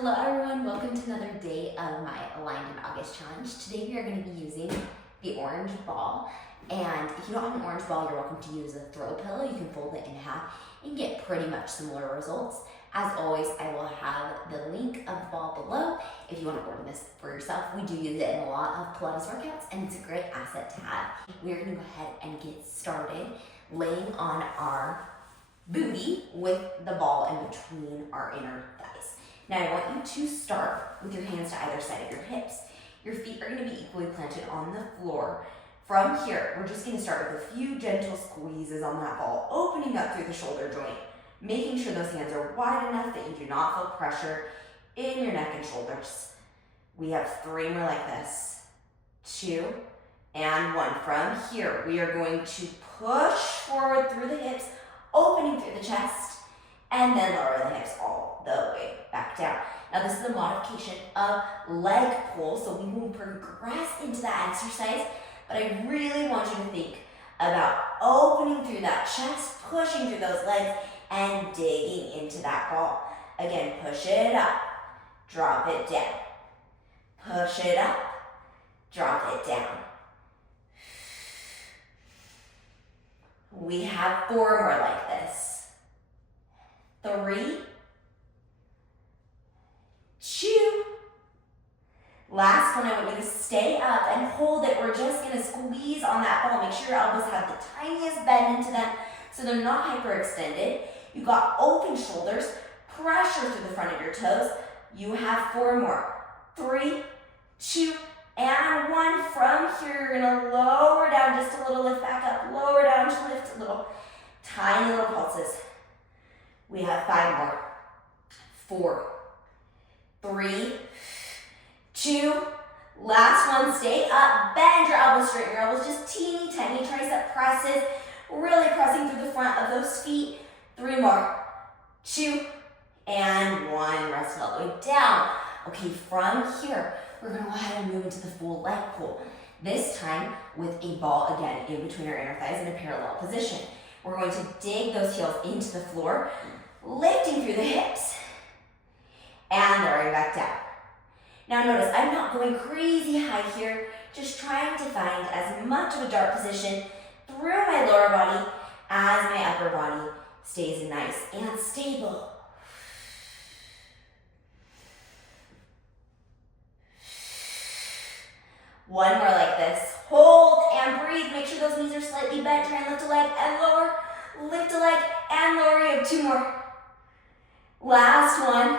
Hello everyone, welcome to another day of my Aligned in August challenge. Today we are going to be using the orange ball, and if you don't have an orange ball, you're welcome to use a throw pillow. You can fold it in half and get pretty much similar results. As always, I will have the link of the ball below if you want to order this for yourself. We do use it in a lot of Pilates workouts and it's a great asset to have. We're going to go ahead and get started laying on our booty with the ball in between our inner thighs. Now I want you to start with your hands to either side of your hips. Your feet are going to be equally planted on the floor. From here, we're just going to start with a few gentle squeezes on that ball, opening up through the shoulder joint, making sure those hands are wide enough that you do not feel pressure in your neck and shoulders. We have 3 more like this. 2 and 1. From here, we are going to push forward through the hips, opening through the chest, and then lower the hips all the way back down. Now this is a modification of leg pull, so we will progress into that exercise, but I really want you to think about opening through that chest, pushing through those legs, and digging into that ball. Again, push it up, drop it down. Push it up, drop it down. We have 4 more like this. 3, 2. Last one, I want you to stay up and hold it. We're just going to squeeze on that ball. Make sure your elbows have the tiniest bend into them so they're not hyperextended. You got open shoulders, pressure through the front of your toes. You have 4 more. 3, 2, and 1. From here, you're going to lower down just a little, lift back up, lower down to lift a little. Tiny little pulses. We have 5 more. 4, 3, 2. Last one, stay up, bend your elbows, straighten your elbows, just teeny tiny tricep presses, really pressing through the front of those feet. 3 more. 2 and 1. Rest it all the way down. Okay, from here, we're going to go ahead and move into the full leg pull. This time with a ball, again, in between our inner thighs in a parallel position. We're going to dig those heels into the floor, lifting through the hips, and lowering back down. Now notice, I'm not going crazy high here, just trying to find as much of a dart position through my lower body as my upper body stays nice and stable. One more like this. Hold and breathe. Make sure those knees are slightly bent. Try and lift a leg and lower. Lift a leg and lower. You have 2 more. Last one.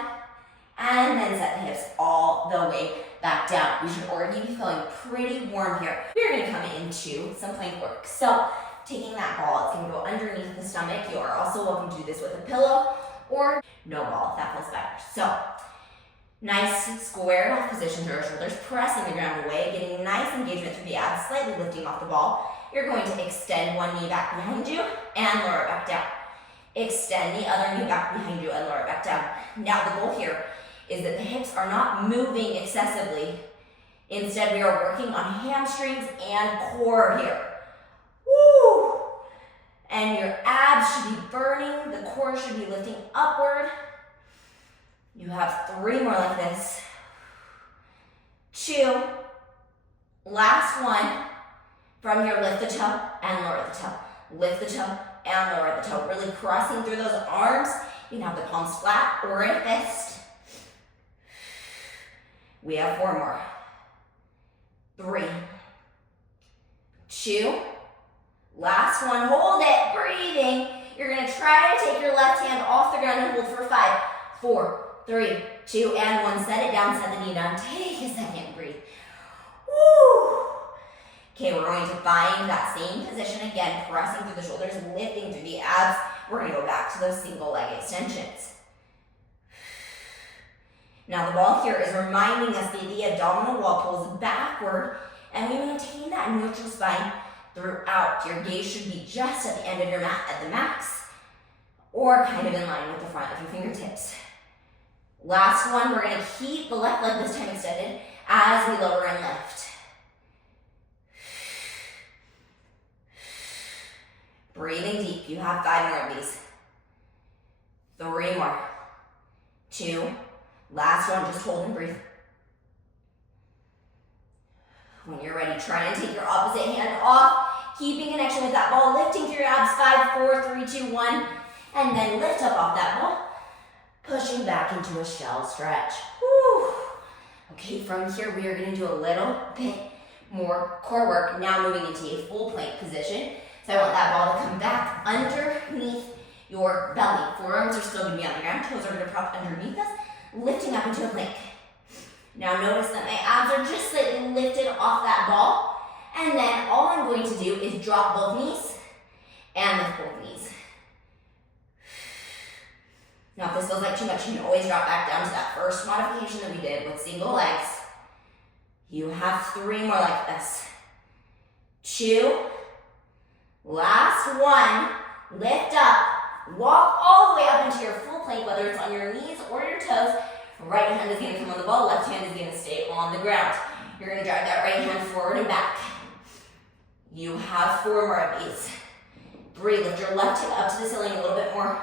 And then set the hips all the way back down. We should already be feeling pretty warm here. We're going to come into some plank work. So taking that ball, it's going to go underneath the stomach. You are also welcome to do this with a pillow or no ball if that feels better. So nice squared off position through our shoulders, pressing the ground away, getting nice engagement through the abs, slightly lifting off the ball. You're going to extend one knee back behind you and lower it back down. Extend the other knee back behind you and lower it back down. Now the goal here is that the hips are not moving excessively. Instead, we are working on hamstrings and core here. Woo! And your abs should be burning, the core should be lifting upward. You have 3 more like this. 2. Last one. From here, lift the toe and lower the toe. Lift the toe and lower the toe. Really crossing through those arms. You can have the palms flat or a fist. We have 4 more. 3, 2. Last one. Hold it. Breathing. You're going to try to take your left hand off the ground and hold for 5, 4, 3, 2, and 1. Set it down, set the knee down. Take a second, breathe. Woo! Okay, we're going to find that same position again, pressing through the shoulders, lifting through the abs. We're going to go back to those single leg extensions. Now the ball here is reminding us that the abdominal wall pulls backward, and we maintain that neutral spine throughout. Your gaze should be just at the end of your mat at the max, or kind of in line with the front of your fingertips. Last one, we're going to keep the left leg this time extended as we lower and lift. Breathing deep. You have 5 more of these. 3 more. 2. Last one, just hold and breathe. When you're ready, try to take your opposite hand off, keeping connection with that ball, lifting through your abs, 5, 4, 3, 2, 1, and then lift up off that ball, pushing back into a shell stretch. Whew. Okay, from here, we are gonna do a little bit more core work, now moving into a full plank position. So I want that ball to come back underneath your belly. Forearms are still gonna be on the ground, toes are gonna prop underneath us, lifting up into a plank. Now notice that my abs are just slightly lifted off that ball, and then all I'm going to do is drop both knees and lift both knees. Now if this feels like too much, you can always drop back down to that first modification that we did with single legs. You have 3 more like this. 2, last one, lift up, walk all the way up into your full plank, whether it's on your knees or your toes. Right hand is gonna come on the ball, left hand is gonna stay on the ground. You're gonna drive that right hand forward and back. You have 4 more of these. Breathe, lift your left hip up to the ceiling a little bit more.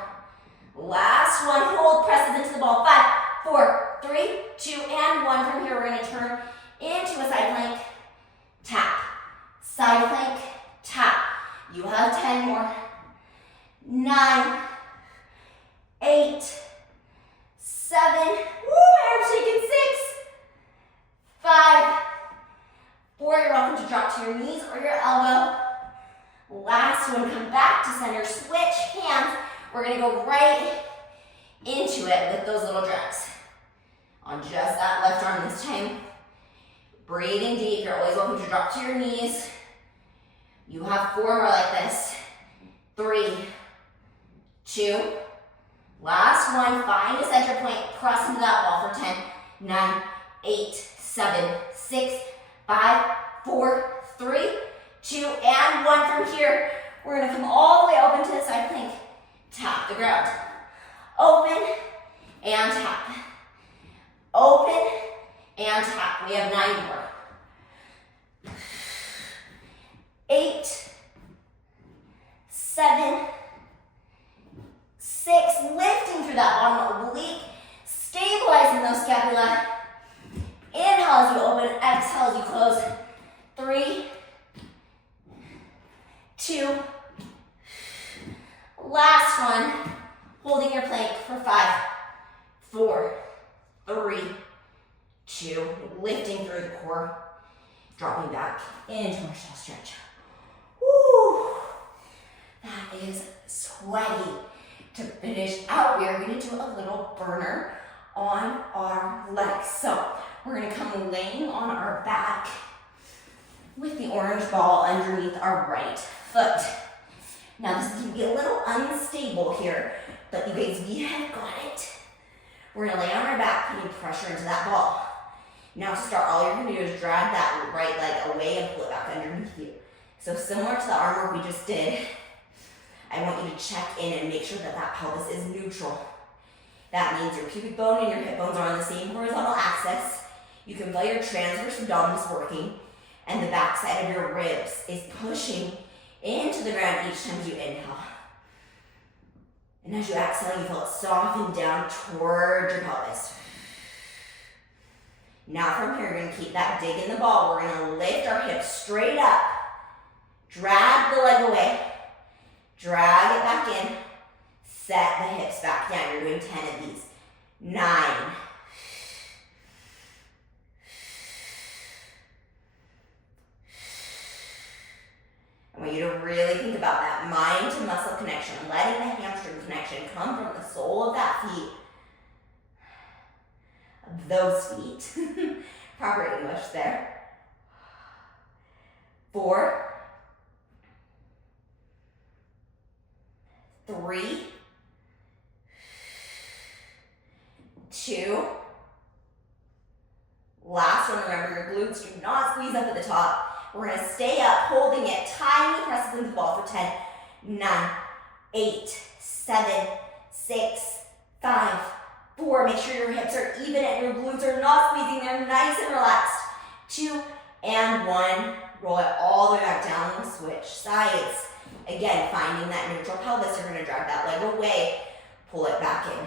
Last one, hold, press it into the ball. 5, 4, 3, 2, and 1. From here, we're gonna turn into a side plank, tap. Side plank, tap. You have 10 more. 9, 8, 7, woo, my arm's shaking, 6, 5, 4, you're welcome to drop to your knees or your elbow. Last one, come back to center, switch hands. We're gonna go right into it with those little drags. On just that left arm this time. Breathing deep, you're always welcome to drop to your knees. You have 4 more like this. 3, 2, last one, find a center point, press into that ball for 10, 9, 8, 7, 6, 5, 4, 3, 2, and 1. From here, we're gonna come all the way open to the side plank. Tap the ground. Open and tap. Open and tap. We have 9 more. 8, 7, 6, lifting through that bottom oblique, stabilizing those scapula. Inhale as you open, exhale as you close. 3, 2, last one, holding your plank for 5, 4, 3, 2, lifting through the core, dropping back into our shell stretch. Woo! That is sweaty. To finish out, we are going to do a little burner on our legs. So we're going to come laying on our back with the orange ball underneath our right foot. Now this is going to be a little unstable here, but you guys, we have got it. We're going to lay on our back, putting pressure into that ball. Now to start, all you're going to do is drag that right leg away and pull it back underneath you. So similar to the arm work we just did, I want you to check in and make sure that that pelvis is neutral. That means your pubic bone and your hip bones are on the same horizontal axis. You can feel your transverse abdominis working, and the back side of your ribs is pushing into the ground each time you inhale. And as you exhale, you feel it soften down toward your pelvis. Now from here, you're going to keep that dig in the ball. We're going to lift our hips straight up. Drag the leg away. Drag it back in. Set the hips back down. You're doing 10 of these. 9. I want you to really think about that mind to muscle connection, letting the hamstring connection come from the sole of that feet. Those feet. Proper English there. 4, 3, 2, last one. Remember, your glutes do not squeeze up at the top. We're going to stay up, holding it. Tiny presses into the ball for 10, 9, 8, 7, 6, 5, 4. Make sure your hips are even and your glutes are not squeezing. They're nice and relaxed. 2 and 1. Roll it all the way back down and switch sides. Again, finding that neutral pelvis. You're going to drag that leg away. Pull it back in.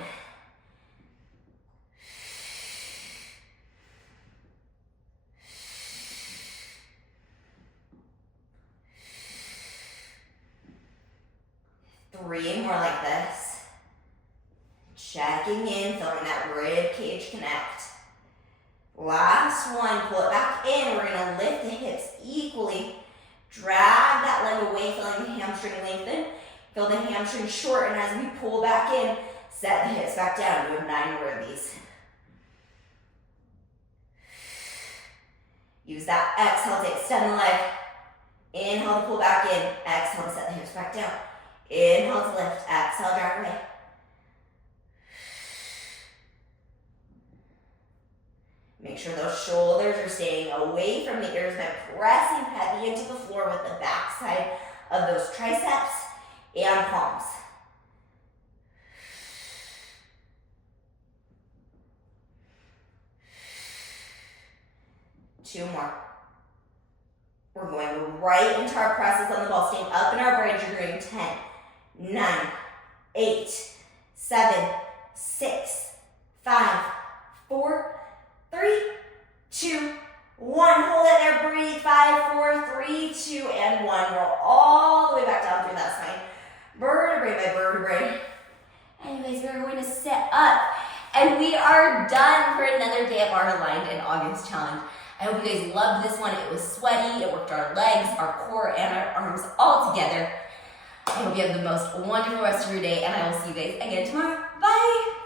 3 more like this. Checking in, feeling that rib cage connect. Last one, pull it back in. We're gonna lift the hips equally. Drag that leg away, feeling the hamstring lengthen. Feel the hamstring shorten as we pull back in. Set the hips back down. Do 9 more of these. Use that exhale to extend the leg. Inhale to pull back in. Exhale to set the hips back down. Inhale to lift. Exhale, drag away. Make sure those shoulders are staying away from the ears by pressing heavy into the floor with the back side of those triceps and palms. Two more. We're going right into our presses on the ball, staying up in our bridge. You're doing 10, 9, 8, 7, 6, 5, 4, 3, 2, 1. Hold it there, breathe. 5, 4, 3, 2, and 1. Roll all the way back down through that spine. Vertebrae by vertebrae. Anyways, we're going to sit up, and we are done for another day of our Aligned in August challenge. I hope you guys loved this one. It was sweaty. It worked our legs, our core, and our arms all together. I hope you have the most wonderful rest of your day, and I will see you guys again tomorrow. Bye!